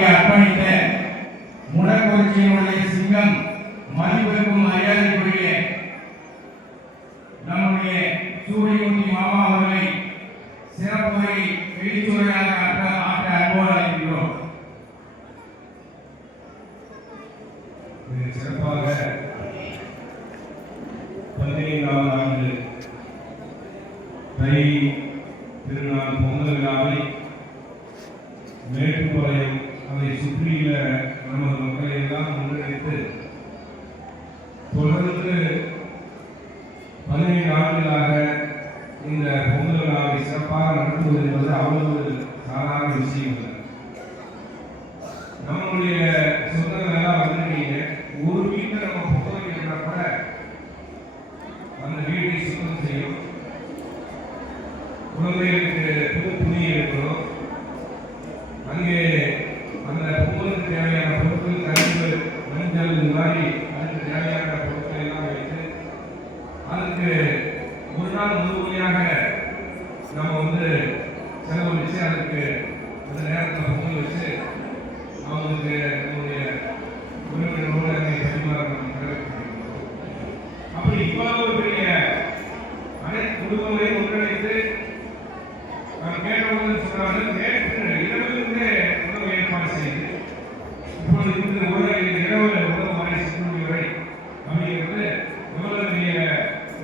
வாழ்க்கையை அர்ப்பணித்த முடக்குறிச்சியினுடைய சிங்கம் மதிப்பிற்கும் மரியாதைக்குரிய நம்முடைய சூரியமூர்த்தி மாமா அவர்களை சிறப்புரை எழுத்துரையாக ஆற்ற அன்போடு அழைக்கின்றோம். சிறப்பாக 15வது ஆண்டு தை திருநாள் பொங்கல் விழாவை மேட்டுப்பாளையம் அதை சுற்றியுள்ள நமது மக்களை எல்லாம் ஒன்றிணைத்து தொடர்ந்து 15 ஆண்டுகளாக இந்த பொங்கல் விழாவை சிறப்பாக நடத்துவது என்பது அவ்வளவு சாதாரண விஷயம் இல்லை. நம்மளுடைய சொந்தங்கள் எல்லாம் வந்துட்டீங்க, ஒரு வீட்டில் நம்ம பொங்கல் வைக்கிறா கூட அந்த வீட்டை சுத்தம் செய்யும், குழந்தைகளுக்கு புது துணி எடுக்கணும், அங்கே அந்த பொங்கலுக்கு தேவையான பொருட்கள் கரும்பு மஞ்சள் இந்த மாதிரி அதுக்கு தேவையான பொருட்களை எல்லாம் வைத்து அதுக்கு ஒரு நாள் முழுமையாக நம்ம செலவழித்து அதுக்கு அந்த நேரத்தில் பொங்கல் வச்சு அவங்களுக்கு நம்முடைய உறவினரோடு அங்கே பரிமாற அப்படி இவ்வளவு பெரிய அனைத்து குடும்பங்களையும் ஒன்றிணைத்து நான் கேட்டவர்கள் சொன்னார்கள், நேற்று இரவிலிருந்தே உணவு ஏற்பாடு செய்து இப்பொழுது இந்த இரவு உணவு வரை சிற்றுண்டி வரை அப்படிங்கிறது எவ்வளவு பெரிய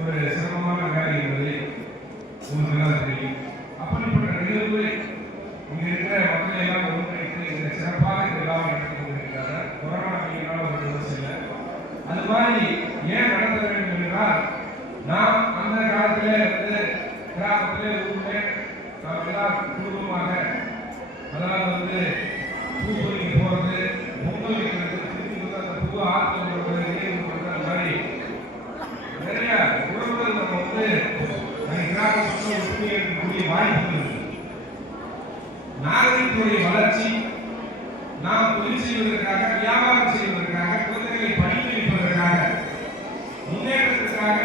ஒரு சிரமமான வேலை என்பதை உங்களுக்கு எல்லாம் தெரியும். அப்படிப்பட்ட நிகழ்வு இங்கே இருக்கிற மக்களை எல்லாம் ஒன்றிணைத்து இந்த சிறப்பாக எல்லாம் நடத்தி கொண்டிருக்கிறார்கள். கொரோனா அப்படிங்கிறனால ஒரு விமர்சனம் இல்லை. அது மாதிரி ஏன் நடத்த வேண்டும் என்றால், நாம் அந்த காலத்திலே கிராமத்திலே ஊரிலே நாம் எல்லாம் குடும்பமாக அதாவது பூ பறிக்க போகிறது, பொங்கல் வைக்கிறது, திருப்பி அந்த பூ ஆற்றுல போடுறது, நீர் போடுறது, அந்த மாதிரி நிறைய உறவுகள் நம்ம கிராமத்தில் ஒற்றுமை இருக்கக்கூடிய வாய்ப்புகள் இருக்கு. நாகரிகத்துடைய வளர்ச்சி நாம் தொழில் செய்வதற்காக, வியாபாரம் செய்வதற்காக, குழந்தைகளை படிக்க வைப்பதற்காக, முன்னேற்றத்திற்காக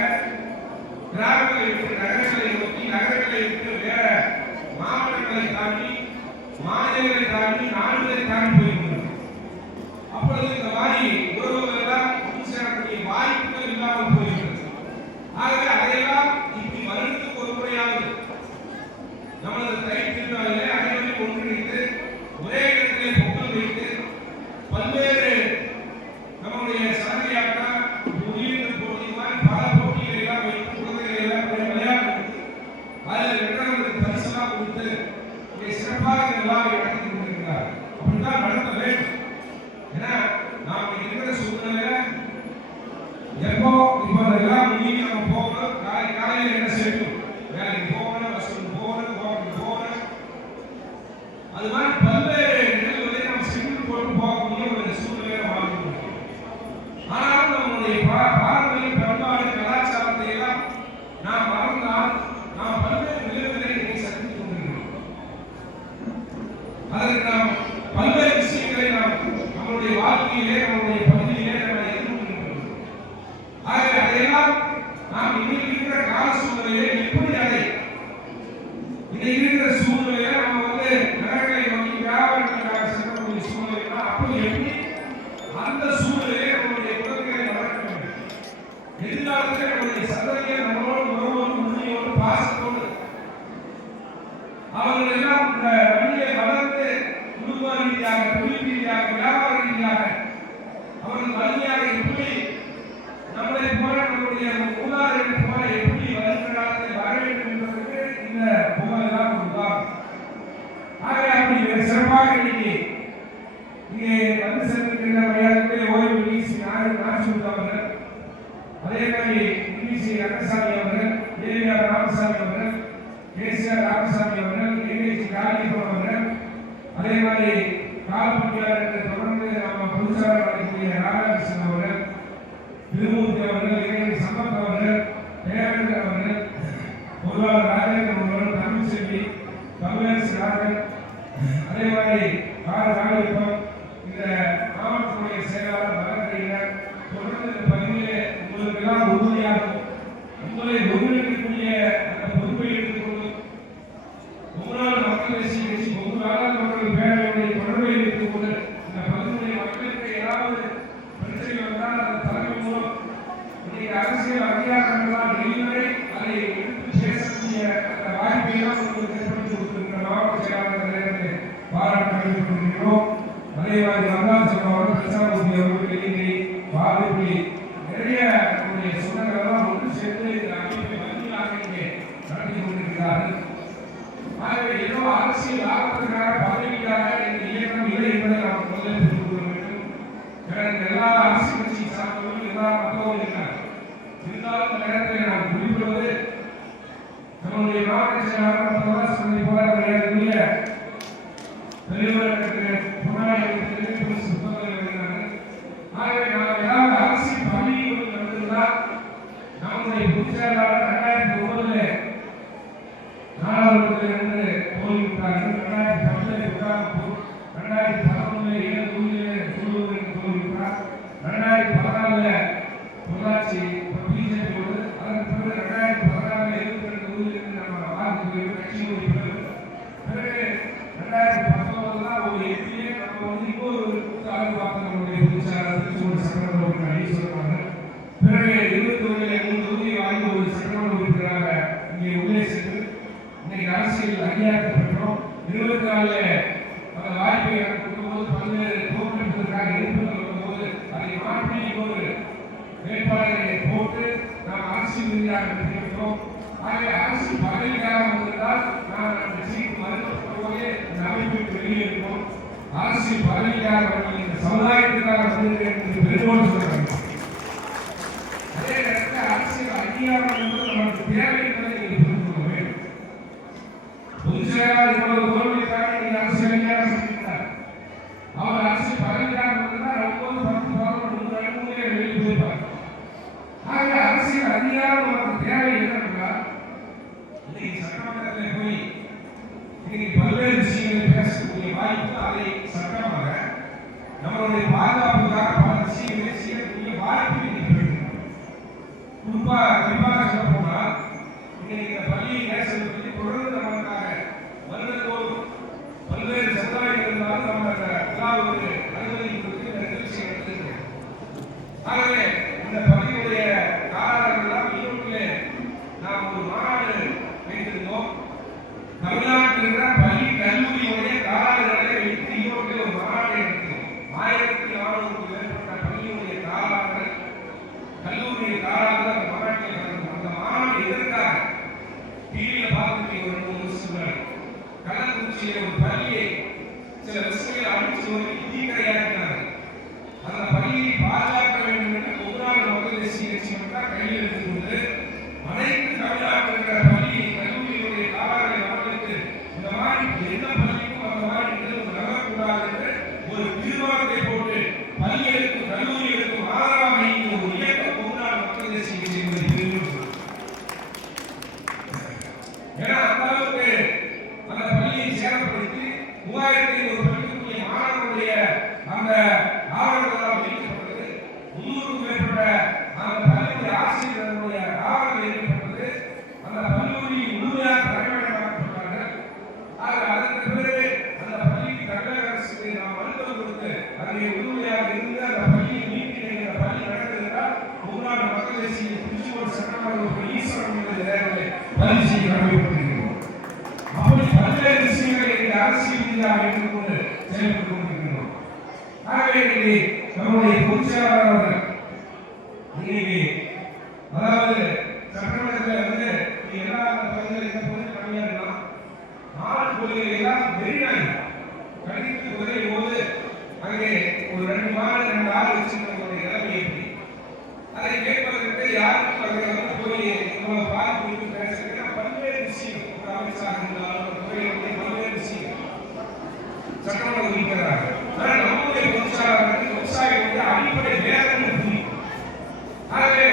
கிராமங்களை விட்டு நகரங்களை நோக்கி, நகரங்களை விட்டு வேற மாவட்டங்களை தாண்டி, மாநிலங்களை தாண்டி, நாடுகளை தாண்டி போயிருக்கிறோம். அப்பொழுது இந்த மாதிரி உறவுகள் எல்லாம் சேரக்கூடிய வாய்ப்புகள் இல்லாமல் போயிருக்கிறது. ஆகவே அதையெல்லாம் இப்படி வருடத்துக்கு ஒரு முறையாவது நமது தை திருநாளிலே அனைவரையும் ஒன்றிணைத்து ஒரே இடத்திலே பொங்கல் வைத்து பல்வேறு நம்முடைய சலகையாட்டா உயிரிழந்த போட்டி மாதிரி பல போட்டிகளை எல்லாம் வைத்து குழந்தைகளை எல்லாம் விளையாட்டு அதில் வென்றவர்களுக்கு பரிசெல்லாம் கொடுத்து இங்கே சிறப்பாக இந்த விழாவை நடத்தி கொண்டிருக்கிறார். அப்படித்தான் நடத்த வேண்டும். ஏன்னா நாம் இருக்கிற சூழ்நிலையில எப்போ இப்போ அந்த விழா முடிஞ்சு நம்ம போகணும், காலையில் என்ன செய்யணும், வேலைக்கு போகணும், பஸ்ஸுக்கு போகணும், கோவிலுக்கு போகணும், அது மாதிரி பல்வேறு நிகழ்வுகளை நாம் சென்று போட்டு போகக்கூடிய ஒரு சூழ்நிலையை வாழ்ந்து. ஆனாலும் நம்முடைய பாரம்பரிய பண்பாடு கலாச்சாரத்தை எல்லாம் நாம் மறந்தால் நாம் பல்வேறு நிகழ்வுகளை சந்தித்துக் கொண்டிருக்கிறோம். அதற்கு நாம் பல்வேறு விஷயங்களை நாம் நம்முடைய வாழ்க்கையிலே, நம்முடைய பகுதியிலே நம்ம எதிர்கொண்டிருக்கிறோம். ஆகவே அதையெல்லாம் நாம் இன்னைக்கு இருக்கிற கால சூழ்நிலையை எப்படி இன்னைக்கு இருக்கிற சூழ்நிலையை நம்ம நகரங்களை நோக்கி வியாபாரங்களுக்காக செல்லக்கூடிய சூழ்நிலைனா அப்படி எப்படி அந்த சூழ்நிலையை நம்முடைய குழந்தைகளை வளர்க்க வேண்டும். எதிர்காலத்தில் நம்முடைய சந்ததியை நம்மளோடு உறவோடு உண்மையோடு பாசத்தோடு அவர்கள் எல்லாம் இந்த வழியை வளர்ந்து குடும்ப ரீதியாக, தொழில் ரீதியாக, வியாபார ரீதியாக அவர்கள் வலிமையாக எப்படி நம்மளை போல நம்முடைய மூதாதையை போல எப்படி வருங்காலத்தை வர வேண்டும் என்பதற்கு இந்த பொங்கல் எல்லாம் ஒரு உதாரணம். ஆகவே அப்படி சிறப்பாக இன்னைக்கு இங்கே வந்து சென்றிருக்கிற மரியாதைக்குரிய ஓய்வு டிசி நாச்சிமுத்து அவர்கள், அதே மாதிரி டிசி ரங்கசாமி அவர்கள், ஏவிஆர் ராமசாமி அவர்கள், கேசிஆர் ராமசாமி அவர்கள், ஏவிசி காளியப்பன் அவர்கள், அதே மாதிரி காலப்பட்டியாளருக்கு தொடர்ந்து நம்ம பொதுச்சாளர் அளிக்கக்கூடிய ராதாகிருஷ்ணன் அவர்கள், திருமூர்த்தி அவர்கள், ஏவி சம்பத் அவர்கள், தேவேந்திரன் அவர்கள், பொருளாளர் ராஜேந்திரன் அவர்கள், தமிழ்செல்வி, தமிழரசு ராஜன், அதே மாதிரி காளியப்பன், இந்த மாவட்டத்துடைய செயலாளர் வழக்கறிஞர் தொடர்ந்து இந்த பகுதியிலே உங்களுக்கு எல்லாம் உறுதியாகும் உங்களை ஒருங்கிணைக்கக்கூடிய அந்த பொறுப்பை எடுத்துக்கொண்டு முன்னாள் மக்கள் கட்சி பொது நாடாளுமன்ற பேரவையுடைய தொடர்பை எடுத்துக்கொண்டு கடமைப்பட்டிருக்கிறோம். அதே மாதிரி வந்தால் சொல்லுவாங்க பிரசாந்தி அவர்கள் எண்ணிக்கை வாக்குறுதி நிறைய நம்முடைய சொந்தங்களெல்லாம் ஒன்று சேர்ந்து இந்த அமைப்பை வங்கியாக இங்கே நடத்தி கொண்டிருக்கிறார்கள். ஆகவே ஏதோ அரசியல் லாபத்திற்காக பதவிக்காக இந்த இயக்கம் இல்லை என்பதை நாம் முதலில் புரிந்து கொள்ள வேண்டும். எனக்கு எல்லா அரசியல் கட்சி சார்ந்தவர்களும் எல்லா மக்களும் இருக்கிறார். இருந்தாலும் இந்த நேரத்தில் நாம் குறிப்பிடுவது நம்முடைய மாவட்ட செயலாளர் சொன்னதை போல விளையாடக்கூடிய தலைவர்களுக்கு புறநாயகத்திற்கு சுத்தங்கள் வருகிறார்கள். ஆகவே நாம் ஏதாவது அரசியல் பதவிகள் நடந்திருந்தால் நம்முடைய பொதுச் செயலாளர் 2009 நாடாளுமன்றத்திலிருந்து தோல்வியுற்றார்கள். 2010 2011 7 தொகுதிகளில் தோல்வியுற்றார். 2014 பொள்ளாச்சி பிஜேபியோடு, அதற்கு பிறகு 2016 22 தொகுதிகளில் நம்ம வாக்கு கட்சியோடு பிறகு 2019 ஒரு எம்பிஏ நம்ம இன்னொரு ஆய்வு பார்த்து நம்முடைய பொதுச்செயலாளர் திருச்செங்கோடு சட்டமன்ற உறுப்பினர் அணி சொல்றாங்க. பிறகு 21 3 தொகுதி வாங்கி ஒரு சட்டமன்ற உறுப்பினராக இங்கே உள்ளே சென்று இன்னைக்கு அரசியல் அங்கீகாரத்தை பெற்றோம். 24 அந்த வாய்ப்பை எனக்கு கொடுக்கும்போது பல்வேறு தோற்றத்திற்காக எதிர்ப்புகள் வரும்போது அதை மாற்றி ஒரு வேட்பாளரை போட்டு நாம் அரசியல் ரீதியாக பெற்றிருக்கிறோம். ஆகவே அரசியல் பதவிக்காக வந்திருந்தால் நான் அந்த சீட்டு மறுக்கப்பட்டபோதே இந்த அமைப்புக்கு வெளியே இருக்கிறோம். அரசியல் பதவிக்காக வந்து இந்த சமுதாயத்துக்காக வந்திருக்கிறேன் என்று பெருமோடு சொல்றாங்க. அதே நேரத்தில் அரசியல் அங்கீகாரம் என்பது நமக்கு தேவை என்பதை நீங்கள் புரிந்து கொள்ள வேண்டும். பொதுச் செயலாளர் இவ்வளவு தோல்விக்காக நீங்கள் அரசியல் அங்கீகாரம் செஞ்சிருக்கிறார். அவர் அரசியல் பதவிக்காக வந்திருந்தால் 9 10 11 3 வெளியே போயிருப்பார். ஆகவே அரசியல் அதிகாரம் நமக்கு தேவை என்னென்றால் இன்னைக்கு சட்டமன்றத்தில் போய் இன்னைக்கு பல்வேறு விஷயங்களை பேசக்கூடிய வாய்ப்பு, அதை சட்டமாக நம்மளுடைய பாதுகாப்புக்காக பல விஷயங்களை செய்யக்கூடிய வாய்ப்பு இன்னைக்கு கிடைக்கும். குறிப்பாக சொல்ல போனால் இன்னைக்கு இந்த பள்ளியை நேசத்தை பற்றி தொடர்ந்து நமக்காக வருடந்தோறும் பல்வேறு சமுதாயங்கள் இருந்தாலும் நம்ம விழாவுக்கு அனுமதி கொடுத்து இந்த நிகழ்ச்சியை நடத்திருக்கிறோம். ஆகவே இந்த பள்ளியுடைய காரணங்களால் ஈரோட்டிலே நாம் ஒரு மாநாடு வைத்திருந்தோம். தமிழ்நாட்டில் பள்ளி கல்லூரியுடைய காலாளர்களை வைத்து ஈரோட்டில் ஒரு மாநாடு நடத்தினோம். 1400க்கும் மேற்பட்ட பள்ளியுடைய காலாளர்கள் கல்லூரிய காலாளர்கள் அந்த மாநாட்டில் நடந்தோம். அந்த மாநாடு எதற்காக டிவியில் பார்த்துட்டு ஒரு 2 வருஷம் கள்ளக்குறிச்சியில் ஒரு பள்ளியை சில விஷயங்கள் அடிச்சு ஒரு தீக்கரையாக்கினார்கள். அந்த பள்ளியை பாதுகாக்க வேண்டும் என்று பொதுநாடு மக்கள் தேசிய கட்சி கையில் எடுத்துக்கொண்டு அனைத்து தமிழ்நாட்டில் இருக்கிற பள்ளி கல்லூரியுடைய காலாளரை அவர்களுக்கு இந்த மாதிரி எந்த பள்ளிக்கும் அந்த மாதிரி நிகழ்வு நடக்கக்கூடாது என்று ஒரு தீர்மானத்தை போட்டு பள்ளிகளுக்கும் கல்லூரிகளுக்கும் ஆதரவாக ஒரு இயக்கம் பொதுநாடு மக்கள் தேசிய கட்சி ஏன்னா அந்த அளவுக்கு அந்த பள்ளியை சேதப்படுத்தி 3000 படிக்கக்கூடிய மாணவர்களுடைய அந்த ஆவணங்களால் வெளியிடப்பட்டது. 300க்கும் மேற்பட்ட அந்த பள்ளியுடைய ஆசிரியர்களுடைய ஆவணங்கள் வெளியிடப்பட்டது. அந்த கல்லூரி முழுமையாக தரமேடமாக்கப்பட்டார்கள். அதற்கு பிறகு அந்த பள்ளிக்கு தமிழக அரசுக்கு நாம் மருத்துவம் கொடுத்து அதை முழுமையாக இருந்து அந்த பள்ளியை மீட்டி அந்த பள்ளி நடத்துகிறார் முன்னாள் மக்கள் தேசிய திருச்செங்கோடு சட்டமன்ற ஈஸ்வரன் பதிவு செய்ய கடமைப்பட்டிருக்கிறோம். அப்படி பல்வேறு விஷயங்களை இந்த அரசியல் ரீதியாக எடுத்துக்கொண்டு செயல்பட்டுக் கொண்டிருக்கிறோம். ஆகவே இன்னைக்கு நம்முடைய பொதுச் செயலாளர் இன்னைக்கு அதாவது சட்டமன்றத்தில் வந்து எல்லா பகுதிகளில் இந்த பகுதி கம்மியாக இருக்கலாம், 4 பகுதிகள் எல்லாம் வெறிநாய் கடித்து உதவும் போது அங்கே ஒரு 2 மாடு 2 ஆறு வச்சிருக்கக்கூடிய நிலைமை எப்படி அதை கேட்பதற்கு யாருக்கும் அங்கே வந்து போய் நம்ம பாதிப்பு பேசுறதுக்கு பல்வேறு விஷயம் ஒரு அமைச்சராக இருந்தாலும் துறையினுடைய பல்வேறு விஷயம் சட்டமன்ற உறுப்பினராக ஆனால் நம்முடைய பொதுச்சாளர்களுக்கு விவசாயிகளுடைய அடிப்படை வேதனை புரியும். ஆகவே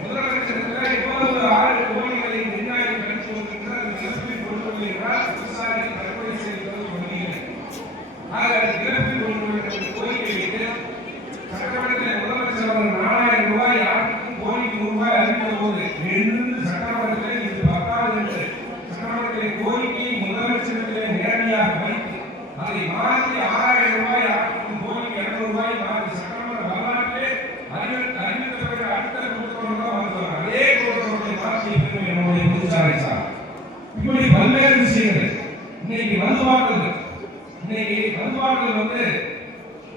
முதலமைச்சர் இவ்வளவு 6 கோடிகளை நிர்ணயம் கழித்து வருகின்றார். நிலத்தில் கொண்டு வருகிறார். விவசாயிகள் தற்கொலை செய்வது முடியலை. ஆக நிலத்தில் கொண்டு வருகிற கோரிக்கை வைத்து சட்டமன்றத்தில் வந்து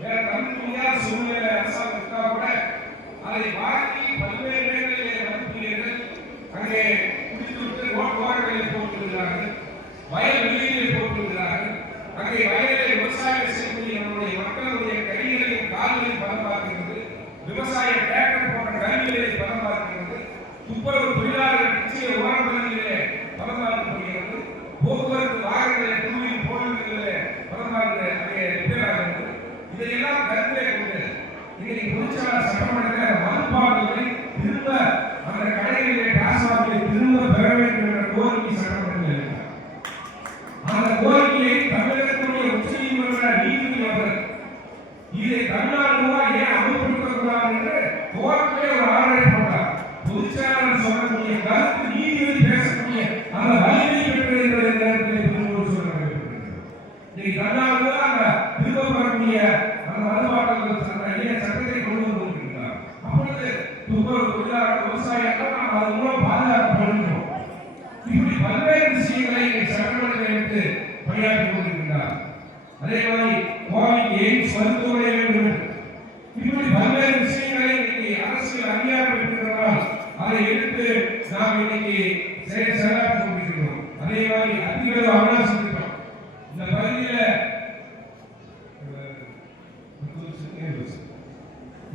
வேற தவிர்க்க முடியாத சூழ்நிலை அரசாங்கம் இருக்கா கூட அதை வாங்கி பல்வேறு இடங்களிலே மதிப்பீடுகள் அங்கே குடித்துவிட்டு ஓரங்களில் போட்டுவிடுகிறார்கள், வயல் வெளியிலே போட்டுவிடுகிறார்கள். அங்கே வயலிலே விவசாயம் செய்யக்கூடிய நம்முடைய மக்களுடைய கைகளையும் கால்களையும் பலம் பார்க்கிறது, விவசாய டிராக்டர் போன்ற கருவிகளை பலம் பார்க்கிறது, துப்புரவு தொழிலாளர்கள் நிச்சய உரம் பகுதியிலே பலம் பார்க்கப்படுகிறது, போக்குவரத்து வாகனங்களை குழுவில் போடுவதிலே பலம் பார்க்கிறது, அங்கே ரிப்பேர் ஆகிறது. இதையெல்லாம் கருத்திலே கொண்டு இன்னைக்கு பொதுச்செயலாளர் சட்டமன்றத்தில் மதுபானங்களை திரும்ப அந்த கடைகளிலே டாஸ்மாகை திரும்ப பெற வேண்டும் என்ற கோரிக்கை சட்டமன்றத்தில் இருக்கிறார். அந்த கோரிக்கையை தமிழகத்துடைய உச்சநீதிமன்ற நீதிபதி அவர்கள் இதை தமிழ்நாடு ஏன் அமல்படுத்தக்கூடாது என்று கோர்ட்டிலே ஒரு ஆர்டரை போட்டார். பொதுச்செயலாளர் சொல்லக்கூடிய கருத்து நீதிபதி பேசக்கூடிய அந்த வலிமை பெற்றது என்ற நேரத்தில் திரும்ப சொல்ல இன்னைக்கு தமிழ்நாடு அந்த திரும்ப பெறக்கூடிய அந்த மதுபாட்டங்கள் சட்டத்தை கொண்டு வந்திருக்கிறார். அப்பொழுது துப்புரவு தொழிலாளர் விவசாயிகள் நாம் அதன் மூலம் பாதுகாக்கப்படுகிறோம். இப்படி பல்வேறு விஷயங்களை சட்டமன்றத்தில் எடுத்து பணியாற்றி கொண்டிருக்கிறார். அதே மாதிரி கோவிட் எய்ம்ஸ் மருத்துவமனை வேண்டும், இப்படி பல்வேறு விஷயங்களை இன்னைக்கு அரசியல் அங்கீகாரம் பெற்றிருக்கிறார். அதை எடுத்து நாம் இன்னைக்கு செயலாற்றி கொண்டிருக்கிறோம். அதே மாதிரி அதிகளவு அவகாசம் இருக்கிறோம். இந்த பகுதியில்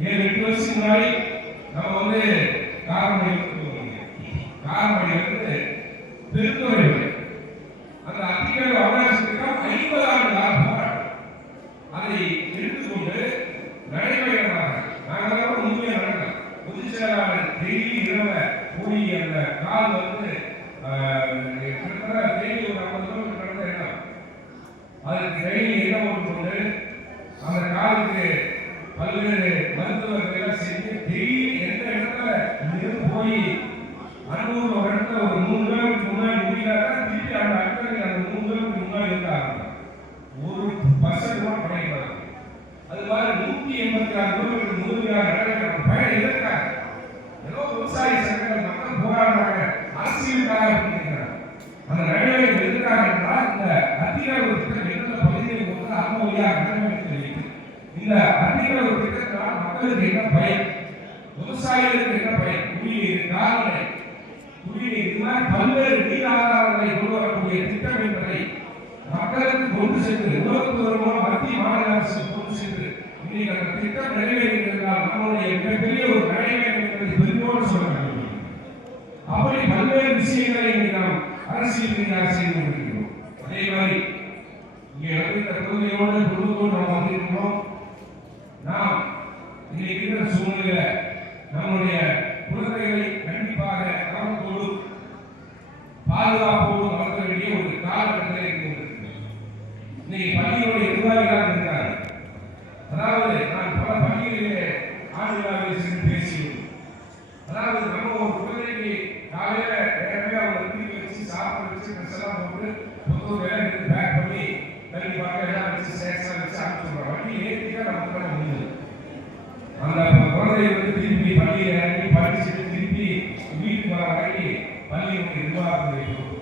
7-8 வருஷத்துக்கு முன்னாடி நம்ம வந்து காரமடையிலிருந்து திருத்துறை அந்த அதிகளவு அவகாசத்துக்கு 50 ஆண்டு கால போராட்டம் அதை எடுத்துக்கொண்டு நடைமுறையாக நாங்கள் உண்மையை நடக்கலாம். பொதுச் செயலாளர் டெய்லி இரவு போய் அந்த கால் வந்து டெய்லி ஒரு 50 கிலோமீட்டர் நடந்த இடம் அதுக்கு டெய்லி இடம் கொண்டு அந்த காலுக்கு பல்வேறு மருத்துவர்கள் செஞ்சு டெய்லி எந்த இடத்துல இங்கிருந்து போய் 600 ஒரு இடத்துல ஒரு 3 கிலோமீட்டர் முன்னாடி முடியாத திருப்பி அந்த இடத்துல அந்த 3 கிலோமீட்டர் முன்னாடி இருந்தாங்க. ஒரு பர்சன்ட் கூட படைக்கிறாங்க. அது மாதிரி 186 கிலோமீட்டர் முழுமையாக நடக்கிற பயணம் எதற்காக? ஏதோ விவசாய சங்கங்கள் மக்கள் போராடுறாங்க, அரசியலுக்காக பண்ணிக்கிறாங்க. அந்த நடைமுறை எதற்காக என்றால் இந்த அதிகார திட்டம் எந்த பகுதியில் போது அனுமதியாக நடைமுறை இந்த அதிகார திட்டத்தால் மக்களுக்கு என்ன பயன், விவசாயிகளுக்கு என்ன பயன், குடிநீர், கால்நடை குடிநீர், இது மாதிரி பல்வேறு நீர் ஆதாரங்களை கொண்டு வரக்கூடிய திட்டம் என்பதை மக்களுக்கு கொண்டு சென்று உலகத்தோறும் மத்திய மாநில அரசு கொண்டு சென்று இன்னைக்கு அந்த திட்டம் நிறைவேறியிருந்தால் நம்முடைய மிகப்பெரிய ஒரு நடைமுறை என்பதை பெருமையோடு சொல்ல வேண்டும். அப்படி பல்வேறு விஷயங்களை இன்னைக்கு நாம் அரசியல் ரீதியாக செய்து கொண்டிருக்கிறோம். அதே மாதிரி இங்கே இந்த கொள்கையோடு குடும்பத்தோடு நாம் வந்திருக்கிறோம். நாம் இன்னைக்கு இருக்கிற சூழ்நிலையில நம்முடைய குழந்தைகளை கண்டிப்பாக கவனத்தோடு பாதுகாப்போடு வளர்க்க வேண்டிய ஒரு காலகட்டத்தில் இருக்கிறது. இன்னைக்கு பள்ளியுடைய நிர்வாகிகளாக இருக்கிறார். அதாவது நான் பல பள்ளிகளிலே ஆண்டுகளாக சென்று பேசினோம். அதாவது நம்ம ஒரு குழந்தைக்கு காலையில நேரமே அவங்க வீட்டுக்கு வச்சு சாப்பிட வச்சு ட்ரெஸ் எல்லாம் போட்டு புத்தூர் வேலை எடுத்து பேக் பண்ணி கண்டிப்பாக எல்லாம் வச்சு சேக்ஸாக வச்சு அனுப்பிச்சுடுறோம். வண்டி ஏற்றிட்டா நமக்கு பண்ண முடியுது. அந்த குழந்தைய வந்து திருப்பி பள்ளியில் இறங்கி படிச்சுட்டு திருப்பி வீட்டுக்கு வர வரைக்கும் பள்ளியினுடைய நிர்வாகம் வைக்கும்.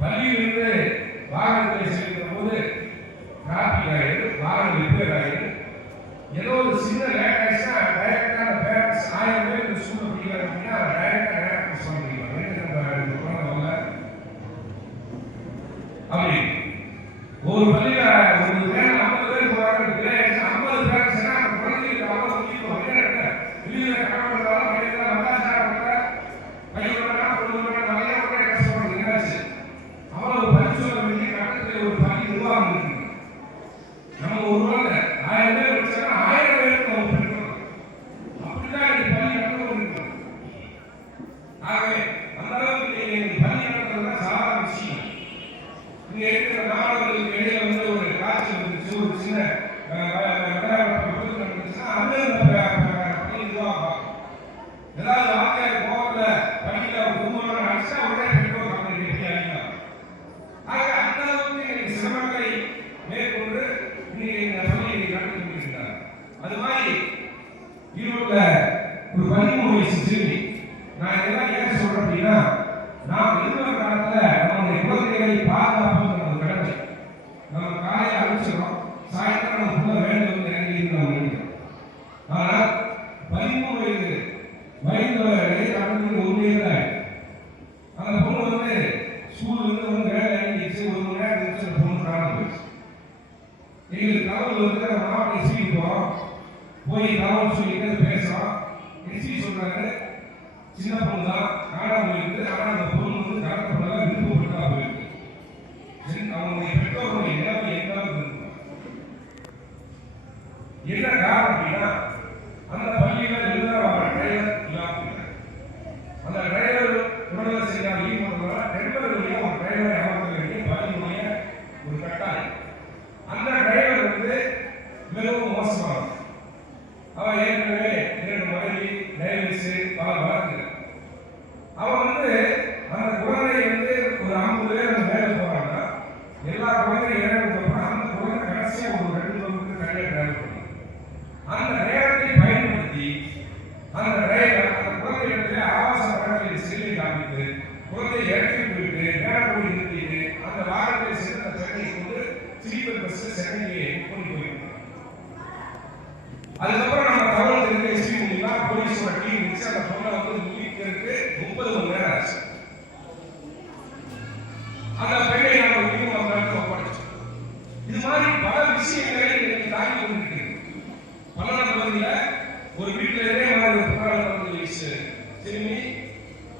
பள்ளியிலிருந்து வாகனத்தை செல்கிற போது டிராபிக் ஆகிடுது, வாகனம் ரிப்பேர் ஆகிடுது, ஏதோ ஒரு சின்ன லேட் ஆயிடுச்சுன்னா டைரக்டா அந்த பேரண்ட்ஸ் 1000 பேர் இந்த ஸ்கூல்ல படிக்கிறாங்க அப்படின்னா டைரக்டா நேரத்துக்கு சொல்ல முடியும் அப்படி ஒரு பள்ளியில ஒரு நேரம் 50 பேர் போறாங்க, 50 பேர் சொன்னா அந்த குழந்தைகளுக்கு அவ்வளவு முக்கியம் இல்லை. வெளியில கடவுளால வெளியில வந்தாச்சாரத்துல பையனோட பொண்ணுங்களோட நிறைய கூட கஷ்டப்படுறது என்னாச்சு அவ்வளவு பரிசோதனை பண்ணி கட்டத்தில் ஒரு பள்ளி நிர்வாகம் இருக்கு. நம்ம ஒரு வேலை 1000 பேர் வச்சா 1000 பேருக்கு நம்ம பெற்றோம். அப்படிதான் இந்த பள்ளி நடந்து கொண்டிருக்கோம். ஆகவே அந்த அளவுக்கு நீங்க பள்ளி நடத்துறதுனா சாதாரண விஷயம். இங்க இருக்கிற மாணவர்களுக்கு இடையில வந்து ஒரு காட்சி வந்துச்சு, ஒரு சின்ன நடந்துச்சுன்னா அது பள்ளி நிர்வாகம் ஏதாவது ஆசிரியர் போகல பள்ளியில குடும்பம் அடிச்சா உடனே பெற்றோர் கம்பெனி எப்படி அழிக்கலாம். ஆக அந்த அளவுக்கு எனக்கு சிரமங்களை மேற்கொண்டு இன்னைக்கு இந்த பள்ளியை நடத்தி கொண்டிருக்கிறார். அது மாதிரி ஈரோட்ல ஒரு 13 வயசு சிறுமி, நான் இதெல்லாம் ஏன் சொல்றேன் அப்படின்னா நாம் எதிர்வரும் காலத்துல நம்முடைய குழந்தைகளை பாதுகாப்பது நம்ம கடமை. நம்ம காலையில் அழிச்சிடறோம், வந்து உண்மையே தான். அந்த பொண்ணு வந்து ஸ்கூல்ல இருந்து வேலை ஆகிடுச்சு, ஒரு மணி நேரம் கழிச்சு அந்த பொண்ணு காணாம போயிடுச்சு. எங்களுக்கு தகவல் வந்து நம்ம மாவட்ட எஸ்பி போகிறோம், போய் தகவல் சொல்லிட்டு பேசுகிறோம். எஸ்பி சொல்றாரு சின்ன பொண்ணு தான் காணாம போயிருக்கு, ஆனால் அந்த பொண்ணு வந்து கடத்தப்படல, விருப்பப்பட்டா போயிருக்கு. அவங்களுடைய பெற்றோருடைய நிலைமை எந்த அளவுக்கு என்ன காரணம் அப்படின்னா, அந்த பள்ளியில ரெகுலரா வர டிரைவர் இல்லாம அந்த டிரைவர் உடனே சரியா லீவ் பண்ணுறதுனால டெம்பரரியா ஒரு டிரைவரை அமர்த்த வேண்டிய பள்ளியுடைய ஒரு கட்டாயம். அந்த டிரைவர் வந்து மிகவும் மோசமானது. அவன் ஏற்கனவே 2 மனைவி, டைவர்ஸ், பல வழக்குகள். அவன் வந்து அந்த குழந்தை வந்து ஒரு 50 பேர் அந்த வேலை போறாங்கன்னா எல்லா குழந்தையும் இறங்குறப்ப அந்த குழந்தை கடைசியா ஒரு 2 கிலோமீட்டர் தனியாக டிரைவர் பண்ணும். அந்த நேரத்தை பயன்படுத்தி அந்த டிரைவர் அந்த குழந்தைகளுக்கு ஆபாச படங்களில் செல்லை காமித்து குழந்தையை இறக்கி போயிட்டு நேரம் போய் நிறுத்திட்டு அந்த வாகனத்தை சென்று அந்த சென்னை கொண்டு ஸ்லீப்பர் பஸ் சென்னையை கொண்டு போயிருக்கோம். அதுக்கப்புறம் நம்ம தகவல் தெரிஞ்ச எஸ்பி மூலியமா போலீஸோட டீம் வச்சு அந்த பொண்ணை வந்து மீட்கிறதுக்கு 30 மணி நேரம் ஆச்சு. அந்த பெண்ணை நம்ம இன்னும் நம்ம இடத்துல ஒப்படைச்சோம். இது மாதிரி பல விஷயங்களை இன்னைக்கு தாங்கி கொண்டிருக்கிறது. பல்லடம் பகுதியில் ஒரு வீட்டில் இதே மாதிரி ஒரு புகார் வயசு திரும்பி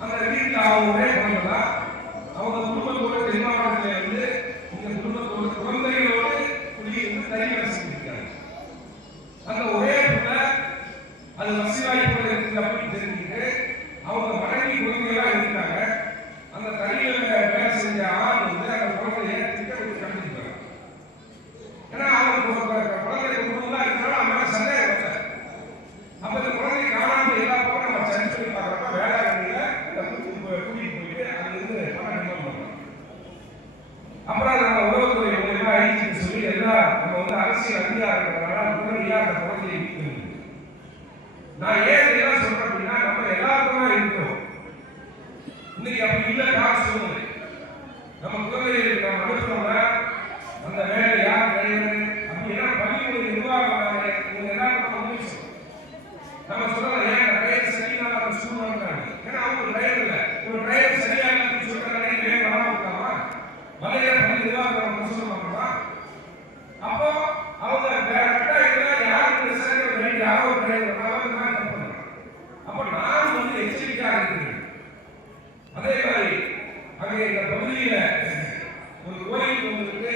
அந்த வீட்டில் அவங்க ஒரே குழந்தை, அவங்க குடும்பத்தோட தென் மாவட்டத்தில் வந்து இந்த குடும்பத்தோட குழந்தைகளோடு குடியிருந்து தனியாக செஞ்சிருக்காங்க. அந்த ஒரே பிள்ளை அது வசதிவாய்ப்பு இருக்குது அப்படின்னு தெரிஞ்சுக்கிட்டு அவங்க மனைவி குழந்தைகளாக இருக்காங்க. அந்த தனியில் வேலை செஞ்ச ஆண் வந்து அந்த குழந்தைய திட்டமிட்டு கண்டிப்பாங்க. ஏன்னா அவங்க குழந்தை குடும்பம்லாம் இருக்கிறாலும் அவங்க சந்தேகம் வரல. அப்ப இந்த குழந்தை காணாமல் எல்லா பக்கம் நம்ம சரி பண்ணி பார்க்குறப்ப வேளாங்கண்ணியில் கூட்டிகிட்டு போயிட்டு அங்கிருந்து பணம் டிமாண்ட் பண்ணுறோம். அப்புறம் நம்ம உறவுத்துறை மூலமா ஐடிக்கு சொல்லி எல்லாம் நம்ம வந்து அரசியல் அதிகாரங்கிறதுனால உடனடியாக அந்த குழந்தையை மீட்க. நான் ஏன் இதெல்லாம் சொல்றேன் அப்படின்னா, நம்ம எல்லாருக்குமா இருக்கிறோம். இன்னைக்கு அப்படி இல்லை காசு சூழ்நிலை. நம்ம குழந்தைகளுக்கு நம்ம அனுப்புறோம்னா அந்த வேலை யார் டிரைவர் அப்படின்னா பள்ளியுடைய நிர்வாகம் எல்லாரும் நம்ம முடிச்சோம். நம்ம சொல்லலாம் ஏன் டிரைவர் சரியில்லாத ஒரு சூழ்நிலை. ஏன்னா அவங்க டிரைவர் இல்லை, ஒரு டிரைவர் சரியா இல்லைன்னு சொல்றாங்க, வேலை வராம இருக்காமா மலையில பள்ளி நிர்வாகம் நம்ம சொல்ல மாட்டோமா? அப்போ அவங்க கட்டாயத்தில் யாருக்கு சேர்க்கிற வேண்டிய யாரோ டிரைவர் அப்ப நான் வந்து எச்சரிக்கையாக இருக்கிறேன். அதே மாதிரி அங்கே இந்த பகுதியில ஒரு கோயில் வந்துட்டு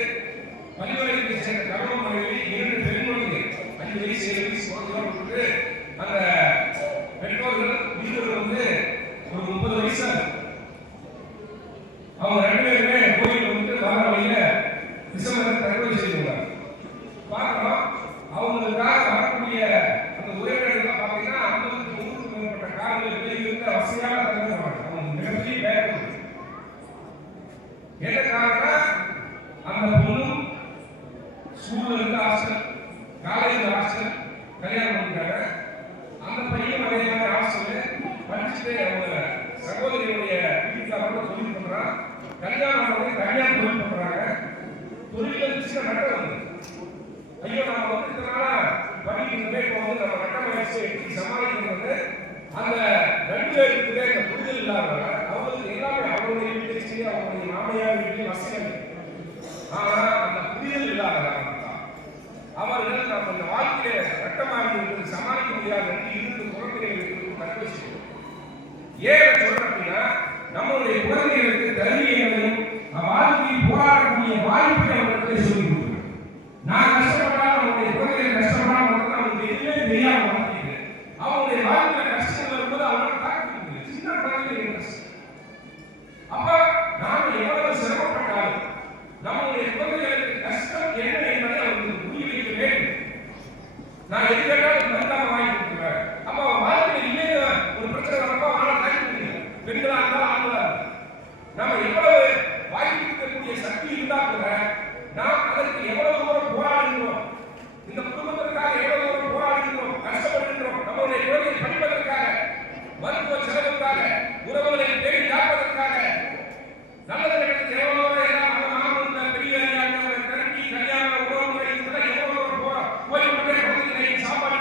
பள்ளிவாய்க்கு சேர்ந்த கணவன் மனைவி 2 பெண்மணிகள் 5 வயசு 7 வயசு குழந்தைகளுக்கு அந்த பெற்றோர்கள் வீரர்கள் வந்து ஒரு 30 வயசு அவங்க 2 பேருமே கோயில் வந்து வர வழியில டிசம்பர் தகவல் செய்துள்ளார். பார்க்கலாம் அவங்களுக்காக வரக்கூடிய அந்த உறவினர்கள் பார்த்தீங்கன்னா 50-100 மேற்பட்ட கார்கள் இருந்த வசதியான தகவல் அவங்க மிகப்பெரிய வேகம். என்ன காரணம்? அந்த பொண்ணும் ஸ்கூல்ல இருந்து ஹாஸ்டல், காலேஜ் ஹாஸ்டல் கல்யாணம் பண்ணிட்டாங்க. அந்த பையன் அதே மாதிரி ஹாஸ்டல் படிச்சுட்டு அவங்க சகோதரியுடைய வீட்டுக்காரோட தொழில் பண்றான். கல்யாணம் வந்து தனியார் தொழில் பண்றாங்க. தொழில் சின்ன நட்டம் வந்து ஐயோ நம்ம வந்து இதனால படிக்கிறதே இப்போ வந்து நம்ம நட்டமாயிடுச்சு எப்படி சமாளிக்கிறது அந்த 2 பேருக்கு இந்த புரிதல் இல்லாதவங்க அவங்களுக்கு எல்லாமே அவங்களுடைய வீட்டுக்கு சரி அவங்களுடைய மாமியார் வீட்டுக்கு வசதி. ஆனா அந்த புரிதல் இல்லாதவங்க அவர்கள் நம்ம இந்த வாழ்க்கையில நட்டமாக சமாளிக்க முடியாத இருந்து குழந்தைகளுக்கு கற்பிச்சு ஏன் சொல்றேன் அப்படின்னா நம்மளுடைய குழந்தைகளுக்கு கல்வியையும் வாழ்க்கையில் போராடக்கூடிய வாய்ப்பை அவர்களுக்கு சொல்லிக் கொடுக்கணும். நான் கஷ்டப்பட்டாலும் அவங்களுடைய குழந்தைகள் கஷ்டப்படாமல் அவங்களுக்கு எதுவுமே தெரியாம வளர்த்திட்டு அவங்களுடைய வாழ்க்கையில கஷ்டம் வரும்போது அவங்களால தாக்க முடியல. சின்ன குழந்தைகள் அப்ப நாம எவ்வளவு சிரமப்பட்டாலும் நம்மளுடைய குழந்தைகளுக்கு கஷ்டம் என்ன என்பதை அவங்களுக்கு புரிய வைக்க வேண்டும். நான் எது கேட்டாலும் மருந்தாக வாங்கி கொடுத்துருவேன். அப்ப வாழ்க்கையில் இல்லையே ஒரு பிரச்சனை வரப்போ அவனால தாக்க முடியல. பெண்களா இருந்தாலும் ஆண்களா நம்ம எவ்வளவு வாங்கி கொடுக்கக்கூடிய சக்தி இருந்தா கூட நாம் அதற்கு எவ்வளவு தூரம் போராடுகிறோம், இந்த குடும்பத்திற்காக எவ்வளவு தூரம் போராடுகிறோம், கஷ்டப்படுகிறோம், நம்மளுடைய குழந்தை படிப்பதற்காக, மருத்துவ செலவுக்காக, உறவுகளை தேடி காப்பதற்காக, நல்லது கிடைக்கிறது எவ்வளவு பெரிய கல்வி கல்யாண உறவுகளை எவ்வளவு போய் சாப்பாடு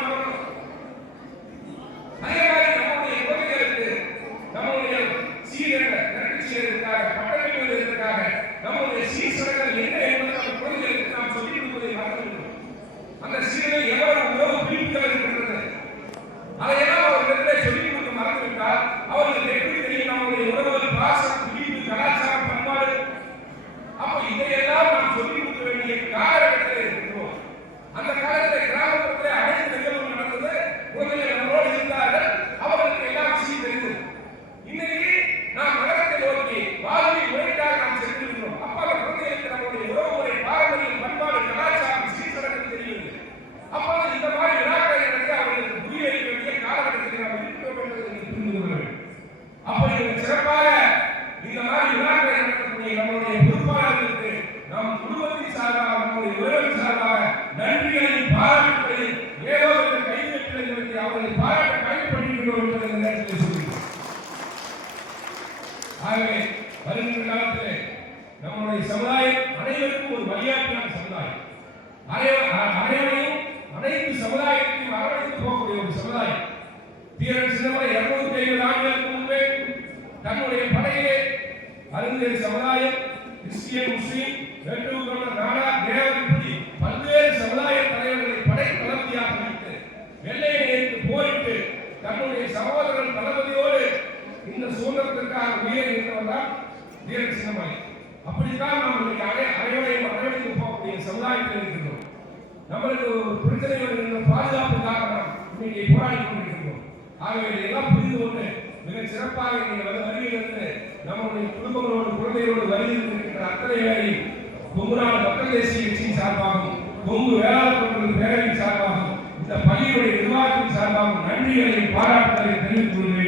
அவர்களை பாராட்ட கடமைப்பட்டிருக்கிறோம் என்பதை இந்த நேரத்தில் சொல்கிறேன். ஆகவே வருகின்ற காலத்திலே நம்முடைய சமுதாயம் அனைவருக்கும் ஒரு வழிகாட்டியான சமுதாயம், அனைவரையும் அனைத்து சமுதாயத்தையும் அரவணைத்து போகக்கூடிய ஒரு சமுதாயம். தீரன் சின்னமலை 250 ஆண்டுகளுக்கு முன்பே தன்னுடைய படையிலே அறிஞர் சமுதாயம், கிறிஸ்டியன், முஸ்லீம், வேட்டுவ நாடா, தேவர் இப்படி பல்வேறு சமுதாய தலைவர்களை படை தளபதியாக வைத்து வெள்ளையை நேர்த்து போரிட்டு தன்னுடைய சகோதரன் தளபதியோடு இந்த சுதந்திரத்திற்காக உயிரை இருந்தவர் தான் தீரன் சின்னமலை. அப்படித்தான் நாம் அனைவரையும் அரவணைத்து போகக்கூடிய சமுதாயத்தில் இருக்கின்றோம். நம்மளுக்கு ஒரு பிரச்சனை வருகின்ற பாதுகாப்புக்காக நாம் இன்னைக்கு போராடி கொண்டிருக்கின்றோம். ஆகவே இதெல்லாம் புரிந்து கொண்டு மிக சிறப்பாக நீங்கள் வருகையிலிருந்து நம்முடைய குடும்பங்களோடு குழந்தைகளோடு வருகையில் இருக்கின்ற அத்தனை பேரையும் கொங்குநாடு மக்கள் தேசிய கட்சியின் சார்பாகவும் கொங்கு வேளாண் தொண்டர்கள் பேரவையின் சார்பாகவும் இந்த பள்ளியுடைய நிர்வாகத்தின் சார்பாகவும் நன்றிகளை பாராட்டுதலை தெரிவித்துக் கொள்கிறேன்.